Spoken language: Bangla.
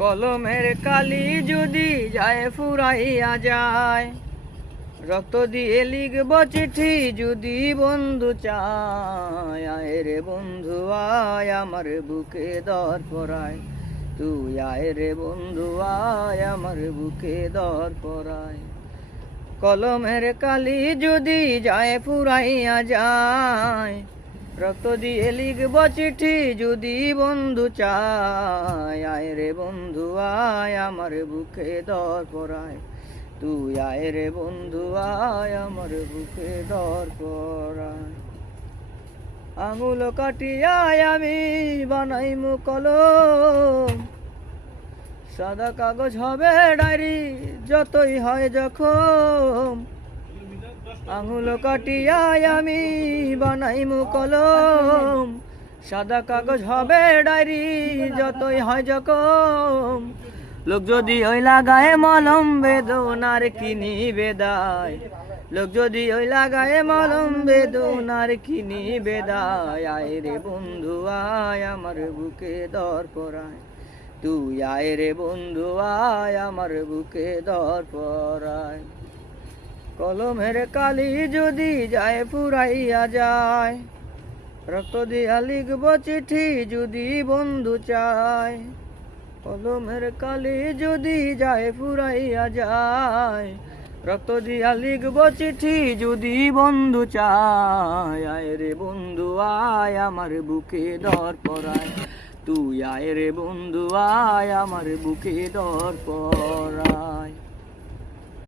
কলমের কালি যদি যায় ফুরাইয়া যায়, রক্ত দিয়ে লিখব চিঠি যদি বন্ধু চায়। আয় রে বন্ধু আয় আমার বুকে দর পরায়, তুই আয় রে বন্ধু আয় আমার বুকে দর পরায়। কলমের কালি যদি যায় ফুরাইয়া যায়, রক্ত দিয়ে লিখব চিঠি যদি বন্ধু চায়। আয় রে বন্ধু আয় আমার বুকে দর পরায়, তুই আয় রে বন্ধু আয় আমার বুকে দর পরায়। আঙুল কাটিয়ায় আমি বানাইমু কলম, সাদা কাগজ হবে ডায়েরি যতই হয় যখন। আঙুল কাটিয়ায় আমি বানাইমু কলম, সাদা কাগজ হবে ডায়েরি যতই হয় যখন। লোক যদি ওই লাগায় মলম বেদনার কিনি বেদায়, লোক যদি ওই লাগায় মলম বেদনার কিনি বেদায়। আয় রে বন্ধু আয় আমার বুকে দর পরায়, তুই আয় রে বন্ধু আয় আমার বুকে দর পরায়। কলমের কালি যদি যায় ফুরাইয়া যায়, রক্ত দিয়া লিখব চিঠি যদি বন্ধু চায়। কলমের কালি যদি যায় ফুরাইয়া যায়, রক্ত দিয়া লিখব চিঠি যদি বন্ধু চায়। আয় রে বন্ধু আয় আমার বুকে দর পরায়, তুই আয় রে বন্ধু আয় আমার বুকে দর পরায়।